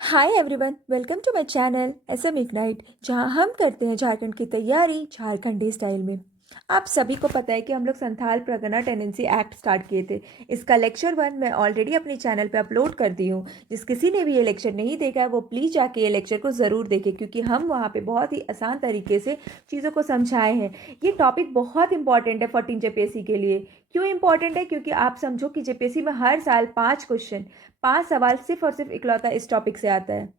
Hi everyone, welcome to my channel SM ignite, जहां हम करते हैं झारखंड की तैयारी झारखंडी स्टाइल में। आप सभी को पता है कि हम लोग Santhal Pargana tenancy act start किए थे। इसका लेक्चर 1 मैं ऑलरेडी अपने चैनल पे अपलोड कर दी हूँ। जिस किसी ने भी ये लेक्चर नहीं देखा है वो प्लीज़ जाके ये लेक्चर को ज़रूर देखें, क्योंकि हम वहाँ पे बहुत ही आसान तरीके से चीज़ों को समझाए हैं। ये टॉपिक बहुत इंपॉर्टेंट है 14 JPSC के लिए। क्यों इंपॉर्टेंट है? क्योंकि आप समझो कि JPSC में हर साल 5 क्वेश्चन, 5 सवाल सिर्फ और सिर्फ इकलौता इस टॉपिक से आता है।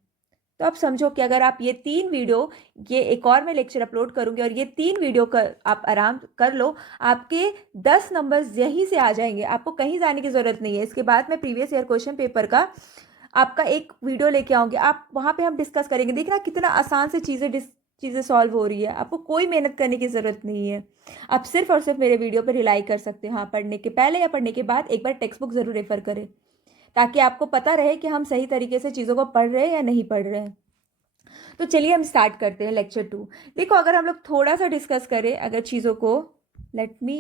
तो आप समझो कि अगर आप ये 3 वीडियो, ये एक और मैं लेक्चर अपलोड करूंगी और ये 3 वीडियो कर आप आराम कर लो, आपके 10 नंबर यहीं से आ जाएंगे। आपको कहीं जाने की ज़रूरत नहीं है। इसके बाद मैं प्रीवियस ईयर क्वेश्चन पेपर का आपका एक वीडियो लेके आऊँगी। आप वहाँ पे हम डिस्कस करेंगे। देखना कितना आसान से चीज़ें सॉल्व हो रही है। आपको कोई मेहनत करने की ज़रूरत नहीं है। आप सिर्फ और सिर्फ मेरे वीडियो पर रिलाई कर सकते हैं। हाँ, पढ़ने के पहले या पढ़ने के बाद एक बार टेक्स्ट बुक ज़रूर रेफर करें, ताकि आपको पता रहे कि हम सही तरीके से चीज़ों को पढ़ रहे हैं या नहीं पढ़ रहे हैं। तो चलिए हम स्टार्ट करते हैं लेक्चर 2। देखो, अगर हम लोग थोड़ा सा डिस्कस करें अगर चीज़ों को, लेट मी,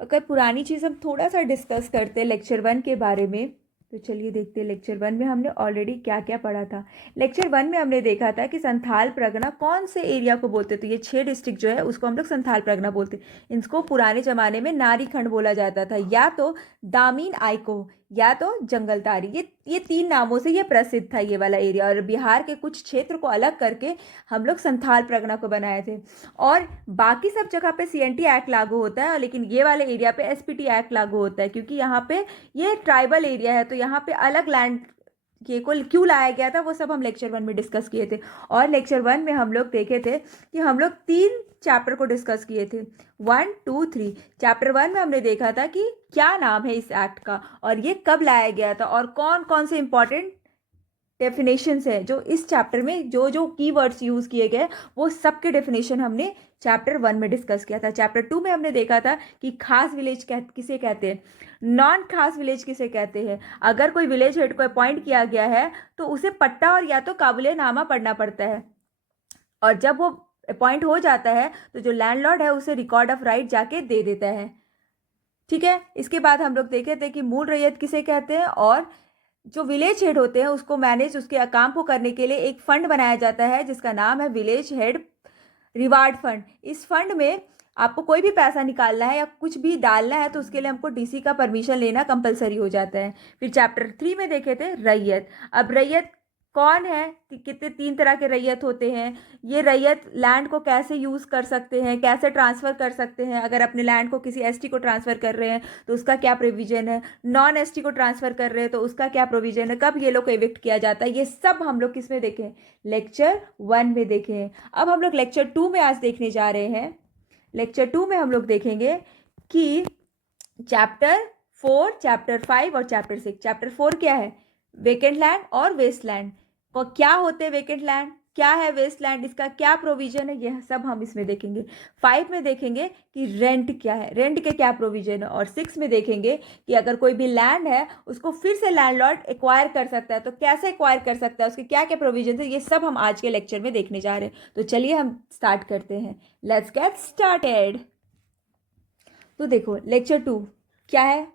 अगर पुरानी चीज़ हम थोड़ा सा डिस्कस करते हैं लेक्चर 1 के बारे में, तो चलिए देखते हैं लेक्चर 1 में हमने ऑलरेडी क्या क्या पढ़ा था। लेक्चर 1 में हमने देखा था कि संथाल परगना कौन से एरिया को बोलते, तो ये 6 डिस्ट्रिक्ट जो है उसको हम लोग संथाल परगना बोलते। इनको पुराने ज़माने में नारी खंड बोला जाता था, या तो दामीन आइको, या तो जंगलतारी। ये 3 नामों से ये प्रसिद्ध था ये वाला एरिया। और बिहार के कुछ क्षेत्र को अलग करके हम लोग संथाल परगना को बनाए थे। और बाकी सब जगह पे CNT एक्ट लागू होता है, लेकिन ये वाले एरिया पे SPT एक्ट लागू होता है, क्योंकि यहाँ पे ये ट्राइबल एरिया है। तो यहाँ पे अलग लैंड ये को क्यों लाया गया था वो सब हम लेक्चर 1 में डिस्कस किए थे। और लेक्चर 1 में हम लोग देखे थे कि हम लोग 3 चैप्टर को डिस्कस किए थे, 1, 2, 3। चैप्टर 1 में हमने देखा था कि क्या नाम है इस एक्ट का और ये कब लाया गया था, और कौन कौन से इंपॉर्टेंट डेफिनेशंस है जो इस चैप्टर में जो जो कीवर्ड्स यूज़ किए गए, वो सब के डेफिनेशन हमने चैप्टर 1 में डिस्कस किया था। चैप्टर 2 में हमने देखा था कि खास विलेज किसे कहते हैं, नॉन खास विलेज किसे कहते हैं। अगर कोई विलेज हेड को अपॉइंट किया गया है तो उसे पट्टा और या तो काबुलेनामा पढ़ना पड़ता है, और जब वो अपॉइंट हो जाता है तो जो लैंडलॉर्ड है उसे रिकॉर्ड ऑफ राइट जाके दे देता है। ठीक है। इसके बाद हम लोग देखे थे कि मूल रैयत किसे कहते हैं, और जो विलेज हेड होते हैं उसको मैनेज, उसके काम को करने के लिए एक फंड बनाया जाता है जिसका नाम है विलेज हेड रिवार्ड फंड। इस फंड में आपको कोई भी पैसा निकालना है या कुछ भी डालना है तो उसके लिए हमको DC का परमिशन लेना कंपलसरी हो जाता है। फिर चैप्टर 3 में देखे थे रैयत। अब रैयत कौन है, कितने 3 तरह के रैयत होते हैं, ये रैयत लैंड को कैसे यूज़ कर सकते हैं, कैसे ट्रांसफ़र कर सकते हैं, अगर अपने लैंड को किसी ST को ट्रांसफ़र कर रहे हैं तो उसका क्या प्रोविज़न है, नॉन ST को ट्रांसफ़र कर रहे हैं तो उसका क्या प्रोविज़न है, कब ये लोग को इविक्ट किया जाता है, ये सब हम लोग किस में देखें, लेक्चर 1 में देखें। अब हम लोग लेक्चर 2 में आज देखने जा रहे हैं। लेक्चर 2 में हम लोग देखेंगे कि चैप्टर 4, चैप्टर 5 और चैप्टर 6। चैप्टर 4 क्या है, वेकेंट लैंड और वेस्ट लैंड। को क्या होते हैं वेकेंट लैंड, क्या है वेस्ट लैंड, इसका क्या प्रोविजन है, यह सब हम इसमें देखेंगे। 5 में देखेंगे कि रेंट क्या है, रेंट के क्या प्रोविजन है। और 6 में देखेंगे कि अगर कोई भी लैंड है उसको फिर से लैंडलॉर्ड एक्वायर कर सकता है तो कैसे एक्वायर कर सकता है, उसके क्या क्या प्रोविजन है, ये सब हम आज के लेक्चर में देखने जा रहे हैं। तो चलिए हम स्टार्ट करते हैं। Let's get started. तो देखो लेक्चर 2 क्या है।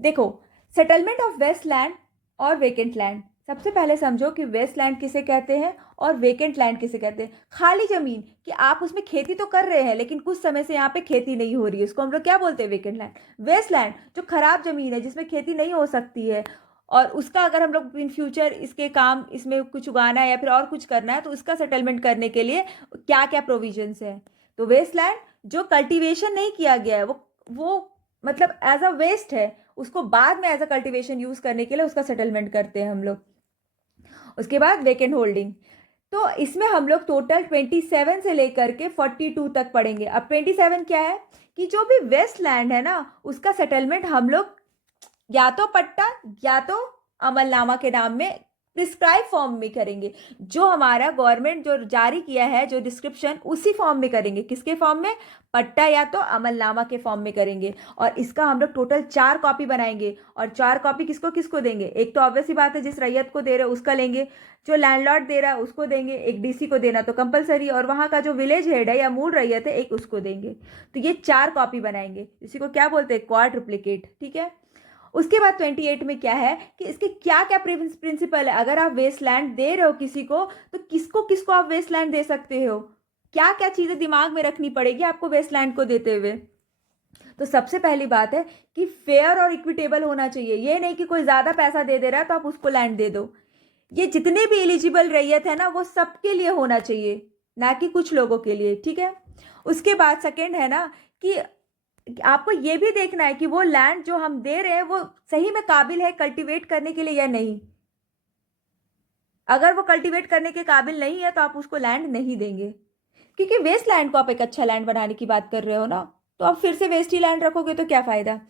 देखो, सेटलमेंट ऑफ वेस्ट लैंड और वेकेंट लैंड। सबसे पहले समझो कि वेस्ट लैंड किसे कहते हैं और वेकेंट लैंड किसे कहते हैं। खाली जमीन कि आप उसमें खेती तो कर रहे हैं लेकिन कुछ समय से यहाँ पे खेती नहीं हो रही है, उसको हम लोग क्या बोलते हैं, वेकेंट लैंड। वेस्ट लैंड जो खराब जमीन है जिसमें खेती नहीं हो सकती है, और उसका अगर हम लोग इन फ्यूचर इसके काम, इसमें कुछ उगाना है या फिर और कुछ करना है तो उसका सेटलमेंट करने के लिए क्या क्या प्रोविजंस है। तो वेस्ट लैंड जो कल्टिवेशन नहीं किया गया है, वो मतलब एज अ वेस्ट है, उसको बाद में एज अ कल्टीवेशन यूज करने के लिए उसका सेटलमेंट करते हैं हम लोग। उसके बाद वेकेंट होल्डिंग, तो इसमें हम लोग टोटल 27 से लेकर के 42 तक पढ़ेंगे। अब 27 क्या है कि जो भी वेस्ट लैंड है ना उसका सेटलमेंट हम लोग या तो पट्टा या तो अमलनामा के नाम में प्रिस्क्राइब फॉर्म में करेंगे। जो हमारा गवर्नमेंट जो जारी किया है जो डिस्क्रिप्शन, उसी फॉर्म में करेंगे। किसके फॉर्म में, पट्टा या तो अमलनामा के फॉर्म में करेंगे। और इसका हम लोग टोटल 4 कॉपी बनाएंगे। और 4 कॉपी किसको किसको देंगे, एक तो ऑब्वियस ही बात है जिस रैयत को दे रहे हैं उसका लेंगे, जो लैंडलॉर्ड दे रहा है उसको देंगे, एक DC को देना तो कंपलसरी, और वहाँ का जो विलेज हेड है या मूल रैयत है एक उसको देंगे। तो ये 4 कॉपी बनाएंगे, इसी को क्या बोलते हैं, क्वाड्रुप्लिकेट। ठीक है। उसके बाद 28 में क्या है कि इसके क्या क्या प्रिंसिपल है। अगर आप वेस्ट लैंड दे रहे हो किसी को, तो किसको किसको आप वेस्ट लैंड दे सकते हो, क्या क्या चीज़ें दिमाग में रखनी पड़ेगी आपको वेस्ट लैंड को देते हुए। तो सबसे पहली बात है कि फेयर और इक्विटेबल होना चाहिए। ये नहीं कि कोई ज़्यादा पैसा दे दे रहा है तो आप उसको लैंड दे दो। ये जितने भी एलिजिबल रैयत है ना, वो सबके लिए होना चाहिए, ना कि कुछ लोगों के लिए, ठीक है। उसके बाद सेकंड है ना कि आपको ये भी देखना है कि वो लैंड जो हम दे रहे हैं वो सही में काबिल है कल्टीवेट करने के लिए या नहीं। अगर वो कल्टीवेट करने के काबिल नहीं है तो आप उसको लैंड नहीं देंगे, क्योंकि वेस्ट लैंड को आप एक अच्छा लैंड बनाने की बात कर रहे हो ना, तो आप फिर से वेस्ट ही लैंड रखोगे तो क्या फ़ायदा।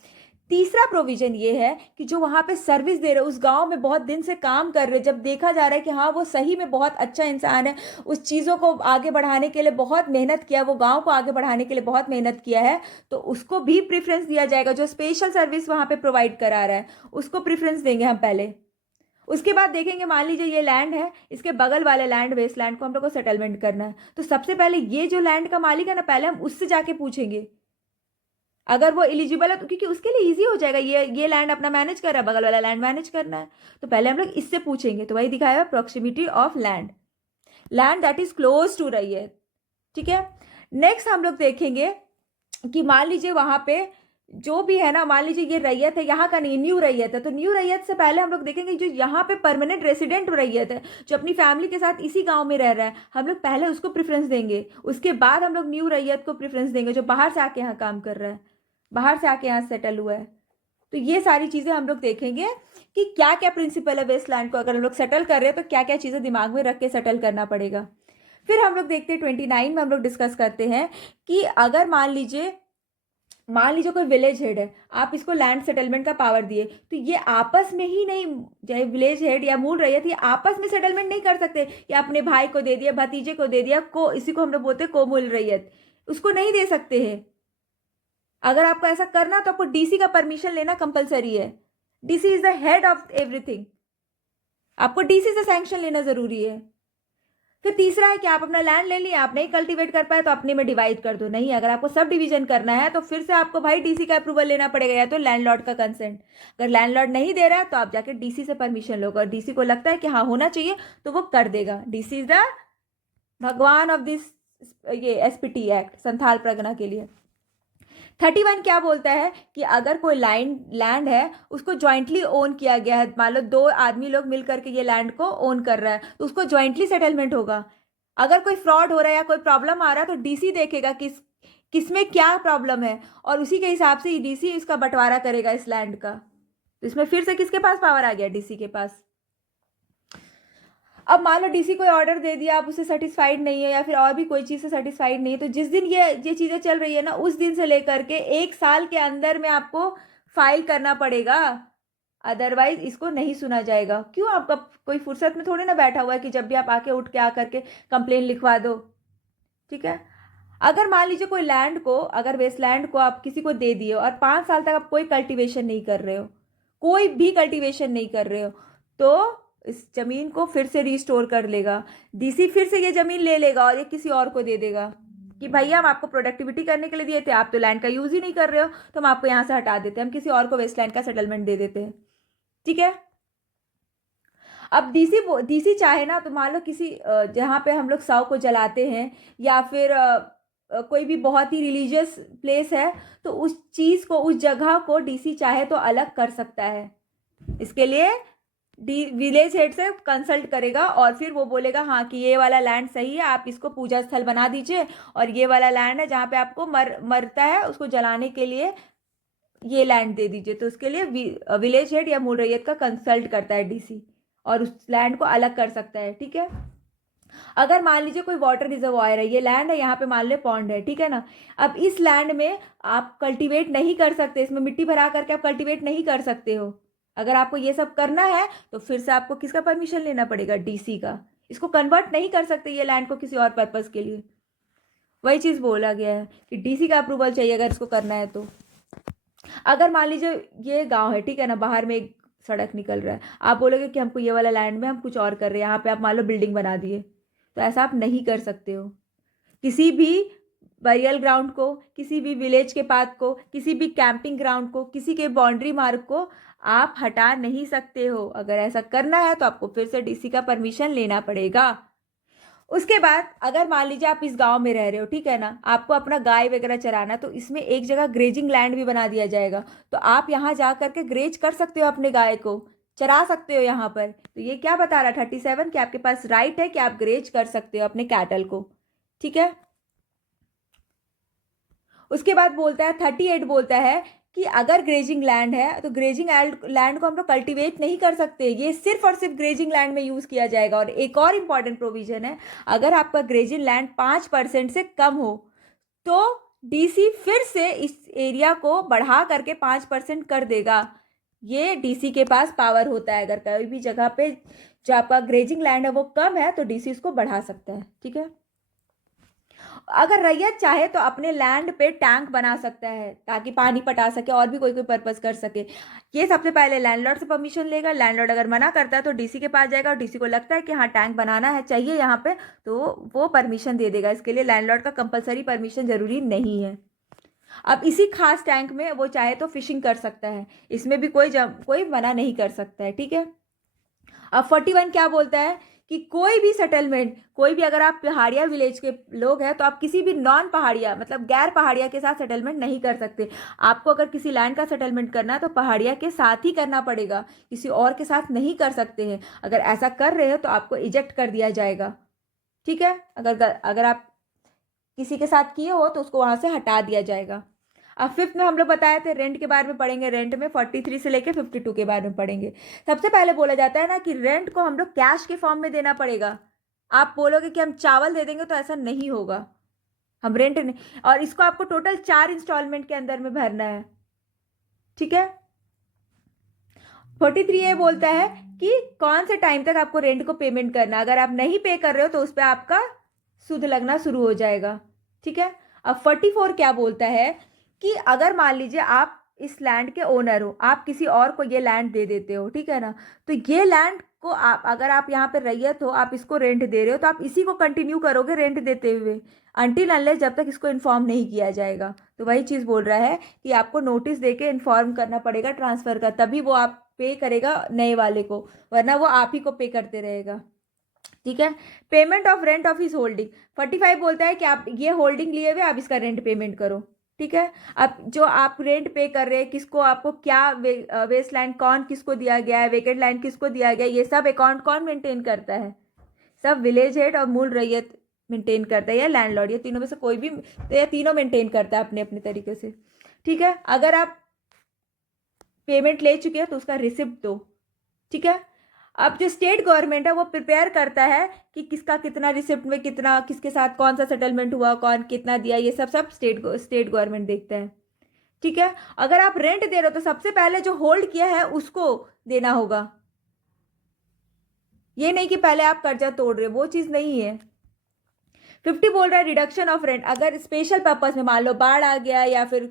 तीसरा प्रोविजन ये है कि जो वहाँ पे सर्विस दे रहे उस गांव में बहुत दिन से काम कर रहे, जब देखा जा रहा है कि हाँ वो सही में बहुत अच्छा इंसान है, उस चीज़ों को आगे बढ़ाने के लिए बहुत मेहनत किया, वो गांव को आगे बढ़ाने के लिए बहुत मेहनत किया है, तो उसको भी प्रेफरेंस दिया जाएगा। जो स्पेशल सर्विस वहाँ पे प्रोवाइड करा रहा है उसको प्रेफरेंस देंगे हम पहले। उसके बाद देखेंगे, मान लीजिए ये लैंड है, इसके बगल वाले लैंड वेस्ट लैंड को हम लोग को सेटलमेंट करना है, तो सबसे पहले ये जो लैंड का मालिक है ना, पहले हम उससे जाके पूछेंगे अगर वो एलिजिबल है तो, क्योंकि उसके लिए इजी हो जाएगा। ये लैंड अपना मैनेज कर रहा है, बगल वाला लैंड मैनेज करना है, तो पहले हम लोग इससे पूछेंगे। तो वही दिखाया proximity of land, land that is close to रैयत, ठीक है। नेक्स्ट हम लोग देखेंगे कि मान लीजिए वहां पे जो भी है ना, मान लीजिए ये रैयत है, यहाँ का नहीं, न्यू रैयत है, तो न्यू रैयत से पहले हम लोग देखेंगे जो यहाँ पे परमानेंट रेसिडेंट रैयत है, जो अपनी फैमिली के साथ इसी गांव में रह रहा है, हम लोग पहले उसको प्रेफरेंस देंगे। उसके बाद हम लोग न्यू रैयत को प्रेफरेंस देंगे जो बाहर से आके यहाँ काम कर रहा है, बाहर से आके यहाँ सेटल हुआ है। तो ये सारी चीज़ें हम लोग देखेंगे कि क्या क्या प्रिंसिपल है वेस्ट लैंड को अगर हम लोग सेटल कर रहे हैं तो क्या क्या चीज़ें दिमाग में रख के सेटल करना पड़ेगा। फिर हम लोग देखते हैं 29 में हम लोग डिस्कस करते हैं कि अगर मान लीजिए कोई विलेज हेड है, आप इसको लैंड सेटलमेंट का पावर दिए, तो ये आपस में ही नहीं, चाहे विलेज हेड या मूल रैयत, ये आपस में सेटलमेंट नहीं कर सकते। या अपने भाई को दे दिया, भतीजे को दे दिया, को इसी को हम लोग बोलते हैं कोमूल रैयत, उसको नहीं दे सकते हैं। अगर आपको ऐसा करना तो आपको डीसी का परमिशन लेना कंपलसरी है। DC is the head of everything, आपको डीसी से सैंक्शन लेना जरूरी है। फिर तीसरा है कि आप अपना लैंड ले लिया, आप नहीं कल्टीवेट कर पाए तो अपने में डिवाइड कर दो। नहीं, अगर आपको सब डिवीजन करना है तो फिर से आपको भाई डीसी का अप्रूवल लेना पड़ेगा, या तो लैंडलॉर्ड का कंसेंट। अगर लैंडलॉर्ड नहीं दे रहा है तो आप जाके डीसी से परमिशन लो, और डीसी को लगता है कि हाँ होना चाहिए तो वो कर देगा। डीसी इज द भगवान ऑफ दिस ये एसपीटी एक्ट संथाल परगना के लिए। 31 क्या बोलता है कि अगर कोई लैंड है उसको ज्वाइंटली ओन किया गया है, मान लो दो आदमी लोग मिल करके ये लैंड को ओन कर रहा है, तो उसको ज्वाइंटली सेटलमेंट होगा। अगर कोई फ्रॉड हो रहा है या कोई प्रॉब्लम आ रहा है तो डीसी देखेगा किसमें क्या प्रॉब्लम है, और उसी के हिसाब से डीसी इसका बंटवारा करेगा इस लैंड का। तो इसमें फिर से किसके पास पावर आ गया, डीसी के पास। अब मान लो डीसी कोई ऑर्डर दे दिया, आप उससे सेटिस्फाइड नहीं है या फिर और भी कोई चीज़ से सेटिस्फाइड नहीं है, तो जिस दिन ये चीज़ें चल रही है ना, उस दिन से लेकर के 1 साल के अंदर में आपको फाइल करना पड़ेगा, अदरवाइज इसको नहीं सुना जाएगा। क्यों, आपका कोई फुर्सत में थोड़ी ना बैठा हुआ है कि जब भी आप आके उठ के आ करके कंप्लेन लिखवा दो, ठीक है। अगर मान लीजिए कोई लैंड को, अगर वेस्ट लैंड को आप किसी को दे दिए और 5 साल तक आप कोई कल्टीवेशन नहीं कर रहे हो, कोई भी कल्टीवेशन नहीं कर रहे हो, तो इस जमीन को फिर से रिस्टोर कर लेगा डीसी, फिर से ये जमीन ले लेगा और ये किसी और को दे देगा कि भैया हम आपको प्रोडक्टिविटी करने के लिए दिए थे, आप तो लैंड का यूज ही नहीं कर रहे हो, तो हम आपको यहाँ से हटा देते हैं, हम किसी और को वेस्ट लैंड का सेटलमेंट दे देते हैं, ठीक है। अब डीसी चाहे ना तो मान लो किसी जहाँ पे हम लोग शव को जलाते हैं, या फिर कोई भी बहुत ही रिलीजियस प्लेस है, तो उस चीज़ को, उस जगह को डीसी चाहे तो अलग कर सकता है। इसके लिए विलेज हेड से कंसल्ट करेगा और फिर वो बोलेगा हाँ कि ये वाला लैंड सही है, आप इसको पूजा स्थल बना दीजिए, और ये वाला लैंड है जहाँ पे आपको मरता है उसको जलाने के लिए ये लैंड दे दीजिए। तो उसके लिए विलेज हेड या मूल रैयत का कंसल्ट करता है डीसी, और उस लैंड को अलग कर सकता है, ठीक है। अगर मान लीजिए कोई वाटर रिजर्वायर है, ये लैंड है, यहाँ पे मान लो पॉन्ड है, ठीक है ना। अब इस लैंड में आप कल्टीवेट नहीं कर सकते, इसमें मिट्टी भरा करके आप कल्टीवेट नहीं कर सकते हो। अगर आपको ये सब करना है तो फिर से आपको किसका परमिशन लेना पड़ेगा, डीसी का। इसको कन्वर्ट नहीं कर सकते ये लैंड को किसी और पर्पस के लिए। वही चीज़ बोला गया है कि डीसी का अप्रूवल चाहिए अगर इसको करना है तो। अगर मान लीजिए ये गांव है, ठीक है ना, बाहर में एक सड़क निकल रहा है, आप बोलोगे कि हमको ये वाला लैंड में हम कुछ और कर रहे हैं, यहाँ पे आप मान लो बिल्डिंग बना दिए, तो ऐसा आप नहीं कर सकते हो। किसी भी बरियल ग्राउंड को, किसी भी विलेज के पाथ को, किसी भी कैंपिंग ग्राउंड को, किसी के बाउंड्री मार्ग को आप हटा नहीं सकते हो। अगर ऐसा करना है तो आपको फिर से डीसी का परमिशन लेना पड़ेगा। उसके बाद अगर मान लीजिए आप इस गांव में रह रहे हो, ठीक है ना, आपको अपना गाय वगैरह चराना, तो इसमें एक जगह ग्रेजिंग लैंड भी बना दिया जाएगा। तो आप यहाँ जा करके ग्रेज कर सकते हो, अपने गाय को चरा सकते हो यहाँ पर। तो ये क्या बता रहा है 37 कि आपके पास राइट है कि आप ग्रेज कर सकते हो अपने कैटल को। ठीक है। उसके बाद बोलता है 38 बोलता है कि अगर ग्रेजिंग लैंड है तो ग्रेजिंग लैंड को हम लोग कल्टीवेट नहीं कर सकते, ये सिर्फ और सिर्फ ग्रेजिंग लैंड में यूज किया जाएगा। और एक और इंपॉर्टेंट प्रोविजन है, अगर आपका ग्रेजिंग लैंड 5% से कम हो तो डीसी फिर से इस एरिया को बढ़ा करके 5% कर देगा। ये डीसी के पास पावर होता है, अगर कोई भी जगह पे जो आपका ग्रेजिंग लैंड है वो कम है तो डीसी इसको बढ़ा सकता है। ठीक है। अगर रैयत चाहे तो अपने लैंड पे टैंक बना सकता है ताकि पानी पटा सके और भी कोई कोई पर्पस कर सके। ये सबसे पहले लैंडलॉर्ड से परमिशन लेगा। लैंडलॉर्ड अगर मना करता है तो डीसी के पास जाएगा और डीसी को लगता है कि हाँ टैंक बनाना है चाहिए यहाँ पे, तो वो परमिशन दे देगा। इसके लिए लैंडलॉर्ड का कंपलसरी परमिशन जरूरी नहीं है। अब इसी खास टैंक में वो चाहे तो फिशिंग कर सकता है, इसमें भी कोई मना नहीं कर सकता है। ठीक है। अब 41 क्या बोलता है कि कोई भी सेटलमेंट, कोई भी, अगर आप पहाड़िया विलेज के लोग हैं तो आप किसी भी नॉन पहाड़िया मतलब गैर पहाड़िया के साथ सेटलमेंट नहीं कर सकते। आपको अगर किसी लैंड का सेटलमेंट करना है तो पहाड़िया के साथ ही करना पड़ेगा, किसी और के साथ नहीं कर सकते हैं। अगर ऐसा कर रहे हो तो आपको इजेक्ट कर दिया जाएगा। ठीक है। अगर आप किसी के साथ किए हो तो उसको वहां से हटा दिया जाएगा। अब फिफ्थ में हम लोग बताए थे रेंट के बारे में पढ़ेंगे। रेंट में 43 से लेके 52 के बारे में पढ़ेंगे। सबसे पहले बोला जाता है ना कि रेंट को हम लोग कैश के फॉर्म में देना पड़ेगा। आप बोलोगे कि हम चावल दे देंगे, तो ऐसा नहीं होगा। हम रेंट नहीं, और इसको आपको टोटल 4 इंस्टॉलमेंट के अंदर में भरना है। ठीक है। 43 ये बोलता है कि कौन से टाइम तक आपको रेंट को पेमेंट करना है। अगर आप नहीं पे कर रहे हो तो उस पर आपका सूद लगना शुरू हो जाएगा। ठीक है। अब 44 क्या बोलता है कि अगर मान लीजिए आप इस लैंड के ओनर हो, आप किसी और को ये लैंड दे देते हो, ठीक है ना, तो ये लैंड को आप, अगर आप यहाँ पे रैयत हो, आप इसको रेंट दे रहे हो, तो आप इसी को कंटिन्यू करोगे रेंट देते हुए अनटिल अनलेस जब तक इसको इन्फॉर्म नहीं किया जाएगा। तो वही चीज़ बोल रहा है कि आपको नोटिस देके इन्फॉर्म करना पड़ेगा ट्रांसफ़र का, तभी वो आप पे करेगा नए वाले को, वरना वो आप ही को पे करते रहेगा। ठीक है। Payment of rent of his holding 45 बोलता है कि आप ये होल्डिंग लिए हुए, आप इसका रेंट पेमेंट करो। ठीक है। अब जो आप रेंट पे कर रहे हैं, किसको, आपको क्या वेस्ट लैंड कौन किसको दिया गया है, वेकेंट लैंड किसको दिया गया है, ये सब अकाउंट कौन मेंटेन करता है? सब विलेज हेड और मूल रैयत मेंटेन करता है, या लैंडलॉर्ड, ये तीनों में से कोई भी, तो ये तीनों मेंटेन करता है अपने अपने तरीके से। ठीक है। अगर आप पेमेंट ले चुके हो तो उसका रिसिप्ट दो। ठीक है। अब जो स्टेट गवर्नमेंट है वो प्रिपेयर करता है कि किसका कितना रिसिप्ट में कितना, किसके साथ कौन सा सेटलमेंट हुआ, कौन कितना दिया, ये सब सब स्टेट गवर्नमेंट देखता है। ठीक है। अगर आप रेंट दे रहे हो तो सबसे पहले जो होल्ड किया है उसको देना होगा, ये नहीं कि पहले आप कर्जा तोड़ रहे हो, वो चीज़ नहीं है। 50 बोल रहा है रिडक्शन ऑफ रेंट, अगर स्पेशल पर्पज में मान लो बाढ़ आ गया या फिर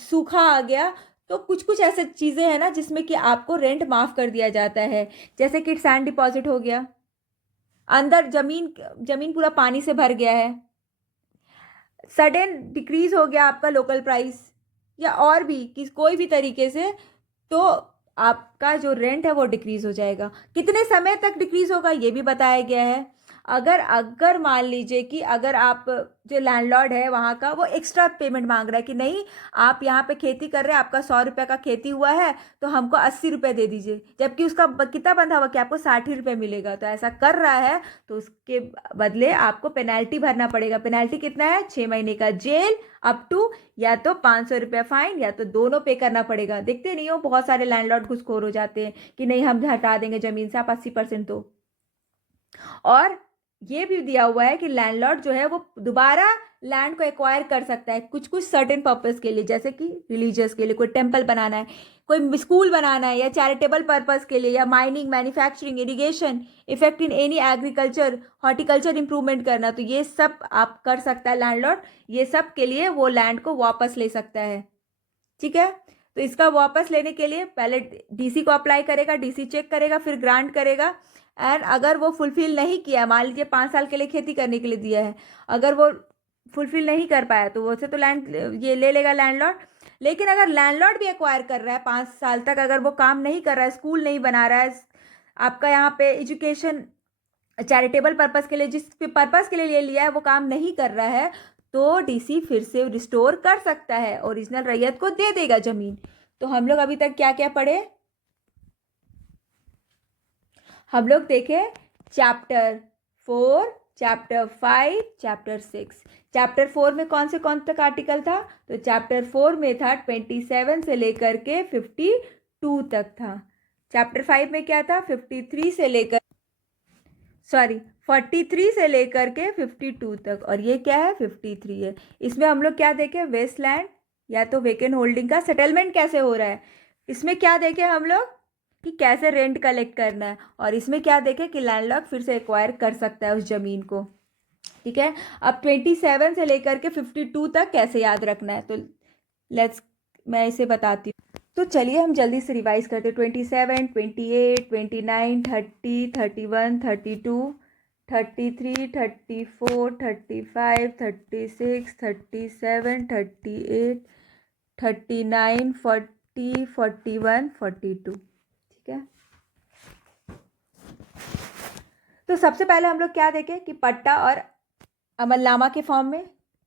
सूखा आ गया, तो कुछ कुछ ऐसे चीज़ें हैं ना जिसमें कि आपको रेंट माफ़ कर दिया जाता है। जैसे कि सैंड डिपॉजिट हो गया, अंदर जमीन जमीन पूरा पानी से भर गया है, सडन डिक्रीज हो गया आपका लोकल प्राइस, या और भी कोई भी तरीके से, तो आपका जो रेंट है वो डिक्रीज हो जाएगा। कितने समय तक डिक्रीज होगा ये भी बताया गया है। अगर अगर मान लीजिए कि अगर आप, जो लैंडलॉर्ड है वहाँ का, वो एक्स्ट्रा पेमेंट मांग रहा है कि नहीं, आप यहाँ पे खेती कर रहे हैं, आपका 100 रुपये का खेती हुआ है तो हमको 80 रुपये दे दीजिए, जबकि उसका कितना बंधा हुआ कि आपको 60 रुपये मिलेगा, तो ऐसा कर रहा है तो उसके बदले आपको पेनल्टी भरना पड़ेगा। पेनल्टी कितना है? 6 महीने का जेल, अप टू या तो 500 रुपये फाइन, या तो दोनों पे करना पड़ेगा। देखते नहीं हो बहुत सारे लैंडलॉर्ड घुसखोर हो जाते हैं कि नहीं हम हटा देंगे ज़मीन से, आप 80% दो। और ये भी दिया हुआ है कि लैंडलॉर्ड जो है वो दोबारा लैंड को एक्वायर कर सकता है कुछ कुछ सर्टेन पर्पस के लिए, जैसे कि रिलीजियस के लिए, कोई टेम्पल बनाना है, कोई स्कूल बनाना है, या चैरिटेबल पर्पस के लिए, या mining, manufacturing, irrigation, effect in any agriculture, horticulture improvement करना, तो ये सब आप कर सकता है लैंडलॉर्ड। ये सब के लिए वो लैंड को वापस ले सकता है। ठीक है। तो इसका वापस लेने के लिए पहले डीसी को अप्लाई करेगा, डीसी चेक करेगा, फिर ग्रांट करेगा। एंड अगर वो फुलफिल नहीं किया, मान लीजिए 5 साल के लिए खेती करने के लिए दिया है, अगर वो फुलफिल नहीं कर पाया तो वो से तो लैंड ये ले लेगा लैंडलॉर्ड। लेकिन अगर लैंडलॉर्ड भी एक्वायर कर रहा है 5 साल तक, अगर वो काम नहीं कर रहा है, स्कूल नहीं बना रहा है, आपका यहाँ पे एजुकेशन चैरिटेबल पर्पस के लिए, जिस पर्पस के लिए लिया है वो काम नहीं कर रहा है, तो डीसी फिर से रिस्टोर कर सकता है, ओरिजिनल रैयत को दे देगा जमीन। तो हम लोग अभी तक क्या क्या पढ़े? हम लोग देखे चैप्टर 4, चैप्टर 5, चैप्टर 6। चैप्टर 4 में कौन तक आर्टिकल था? तो चैप्टर 4 में था 27 से लेकर के 52 तक था। चैप्टर 5 में क्या था? 43 से लेकर 43 से लेकर के 52 तक, और ये क्या है? 53 है। इसमें हम लोग क्या देखे? वेस्टलैंड या तो वेकेंट होल्डिंग का सेटलमेंट कैसे हो रहा है। इसमें क्या देखे हम लोग? कि कैसे रेंट कलेक्ट करना है। और इसमें क्या देखे? कि लैंडलॉर्ड फिर से एक्वायर कर सकता है उस जमीन को। ठीक है, अब 27 से लेकर के 52 तक कैसे याद रखना है, तो मैं इसे बताती हूँ। तो चलिए हम जल्दी से रिवाइज करते हैं। 27, 28, 29, 30, 31, 32, 33, 34, 35, 36, 37, 38, 39, 40, 41, 42। ठीक है, तो सबसे पहले हम लोग क्या देखें कि पट्टा और अमलनामा के फॉर्म में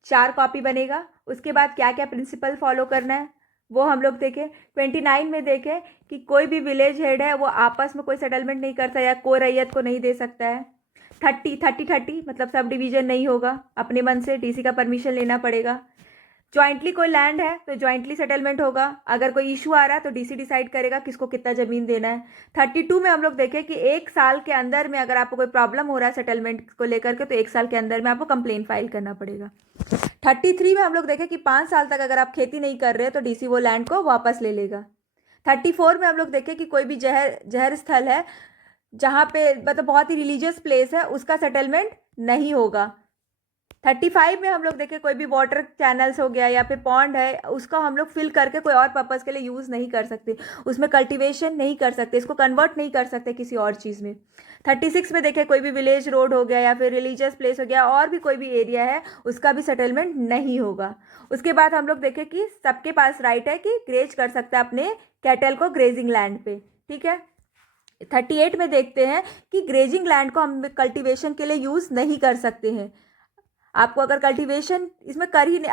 4 कॉपी बनेगा। उसके बाद क्या क्या प्रिंसिपल फॉलो करना है वो हम लोग देखें। 29 में देखें कि कोई भी विलेज हेड है वो आपस में कोई सेटलमेंट नहीं करता या कोई रैयत को नहीं दे सकता है। 30 मतलब सब डिवीजन नहीं होगा, अपने मन से डीसी का परमिशन लेना पड़ेगा। ज्वाइंटली कोई लैंड है तो ज्वाइंटली सेटलमेंट होगा। अगर कोई इशू आ रहा है तो डीसी डिसाइड करेगा किसको कितना जमीन देना है। 32 में हम लोग देखें कि 1 साल के अंदर में अगर आपको कोई प्रॉब्लम हो रहा है सेटलमेंट को लेकर के, तो 1 साल के अंदर में आपको कंप्लेन फाइल करना पड़ेगा। 33 में हम लोग देखें कि 5 साल तक अगर आप खेती नहीं कर रहे तो डीसी वो लैंड को वापस ले लेगा। 34 में हम लोग देखें कि कोई भी जहर स्थल है जहाँ पे मतलब बहुत ही रिलीजियस प्लेस है, उसका सेटलमेंट नहीं होगा। 35 में हम लोग देखें कोई भी वाटर चैनल्स हो गया या फिर पॉन्ड है, उसका हम लोग फिल करके कोई और पर्पज़ के लिए यूज़ नहीं कर सकते, उसमें कल्टीवेशन नहीं कर सकते, इसको कन्वर्ट नहीं कर सकते किसी और चीज़ में। 36 में देखें कोई भी विलेज रोड हो गया या फिर रिलीजियस प्लेस हो गया, और भी कोई भी एरिया है, उसका भी सेटलमेंट नहीं होगा। उसके बाद हम लोग देखें कि सबके पास राइट है कि ग्रेज कर सकता है अपने कैटल को ग्रेजिंग लैंड पे। ठीक है, 38 में देखते हैं कि ग्रेजिंग लैंड को हम कल्टीवेशन के लिए यूज़ नहीं कर सकते हैं। आपको अगर कल्टीवेशन इसमें कर ही नहीं,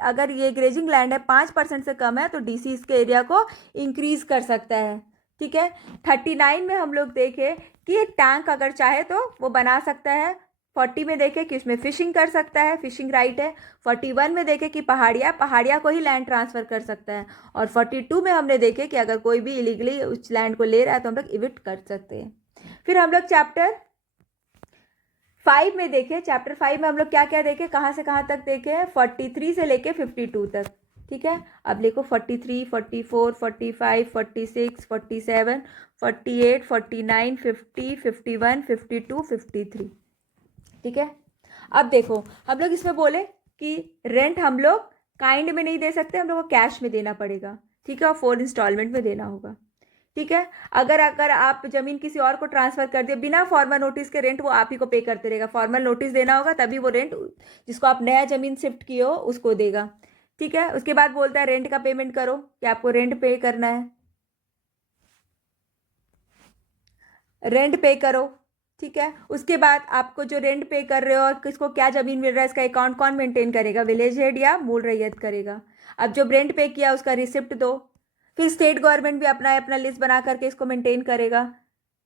अगर ये ग्रेजिंग लैंड है 5% से कम है तो डीसी इसके एरिया को इंक्रीज कर सकता है। ठीक है, 39 में हम लोग देखें कि टैंक अगर चाहे तो वो बना सकता है। 40 में देखें कि उसमें फिशिंग कर सकता है, फिशिंग राइट है। 41 में देखें कि पहाड़िया को ही लैंड ट्रांसफ़र कर सकता है। और 42 में हमने देखे कि अगर कोई भी इलीगली उस लैंड को ले रहा है तो हम लोग इविक्ट कर सकते हैं। फिर हम लोग चैप्टर 5 में देखें, चैप्टर 5 में हम लोग क्या क्या देखें, कहाँ से कहाँ तक देखें? 43 से लेके 52 तक। ठीक है, अब देखो 43, 44, 45, 46, 47, 48, 49, 50, 51, 52, 53। ठीक है, अब देखो हम लोग इसमें बोले कि रेंट हम लोग काइंड में नहीं दे सकते, हम लोग को कैश में देना पड़ेगा। ठीक है, और 4 इंस्टॉलमेंट में देना होगा। ठीक है, अगर आप जमीन किसी और को ट्रांसफर कर दिए बिना फॉर्मल नोटिस के, रेंट वो आप ही को पे करते रहेगा। फॉर्मल नोटिस देना होगा तभी वो रेंट जिसको आप नया जमीन शिफ्ट किए हो उसको देगा। ठीक है, उसके बाद बोलता है रेंट का पेमेंट करो, कि आपको रेंट पे करना है, रेंट पे करो। ठीक है, उसके बाद आपको जो रेंट पे कर रहे हो और किसको क्या जमीन मिल रहा है इसका अकाउंट कौन मेंटेन करेगा? विलेज हेड या मूल रैयत करेगा। अब जो रेंट पे किया उसका रिसिप्ट दो। फिर स्टेट गवर्नमेंट भी अपना अपना लिस्ट बना करके इसको मेंटेन करेगा।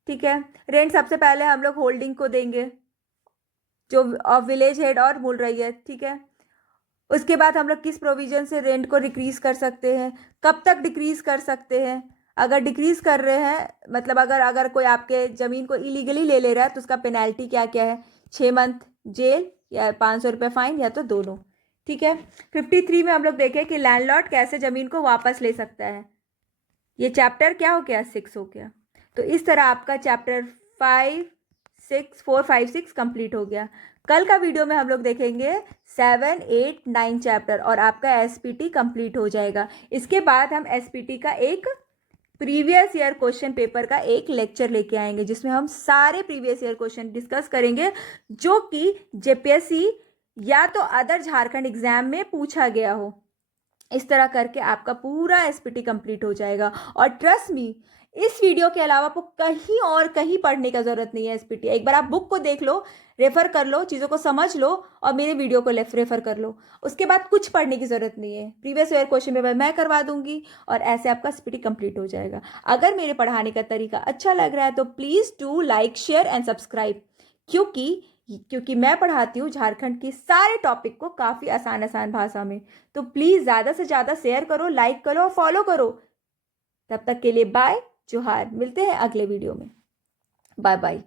ठीक है, रेंट सबसे पहले हम लोग होल्डिंग को देंगे, जो ऑफ विलेज हेड और मूल रैयत। ठीक है, उसके बाद हम लोग किस प्रोविजन से रेंट को डिक्रीज कर सकते हैं, कब तक डिक्रीज कर सकते हैं। अगर डिक्रीज कर रहे हैं मतलब अगर कोई आपके ज़मीन को इलीगली ले रहा है तो उसका पेनल्टी क्या क्या है? 6 मंथ जेल या 500 रुपये फाइन या तो दोनों। ठीक है, 53 में हम लोग देखें कि लैंडलॉर्ड कैसे ज़मीन को वापस ले सकता है। ये चैप्टर क्या हो गया? 6 हो गया। तो इस तरह आपका चैप्टर 5, 6, 4, 5, 6 कंप्लीट हो गया। कल का वीडियो में हम लोग देखेंगे 7, 8, 9 चैप्टर और आपका एसपीटी कंप्लीट हो जाएगा। इसके बाद हम एसपीटी का एक प्रीवियस ईयर क्वेश्चन पेपर का एक लेक्चर लेके आएंगे जिसमें हम सारे प्रीवियस ईयर क्वेश्चन डिस्कस करेंगे जो कि जेपीएससी या तो अदर झारखंड एग्जाम में पूछा गया हो। इस तरह करके आपका पूरा एसपीटी कंप्लीट हो जाएगा। और ट्रस्ट मी, इस वीडियो के अलावा आपको कहीं और कहीं पढ़ने का ज़रूरत नहीं है एसपीटी। एक बार आप बुक को देख लो, रेफर कर लो, चीज़ों को समझ लो और मेरे वीडियो को रेफर कर लो। उसके बाद कुछ पढ़ने की ज़रूरत नहीं है। प्रीवियस ईयर क्वेश्चन पेपर मैं करवा दूंगी और ऐसे आपका एसपीटी कंप्लीट हो जाएगा। अगर मेरे पढ़ाने का तरीका अच्छा लग रहा है तो please do like, share and subscribe, क्योंकि मैं पढ़ाती हूँ झारखंड की सारे टॉपिक को काफ़ी आसान आसान भाषा में। तो प्लीज़ ज़्यादा से ज़्यादा शेयर करो, लाइक करो और फॉलो करो। तब तक के लिए बाय, जोहार। मिलते हैं अगले वीडियो में। Bye bye.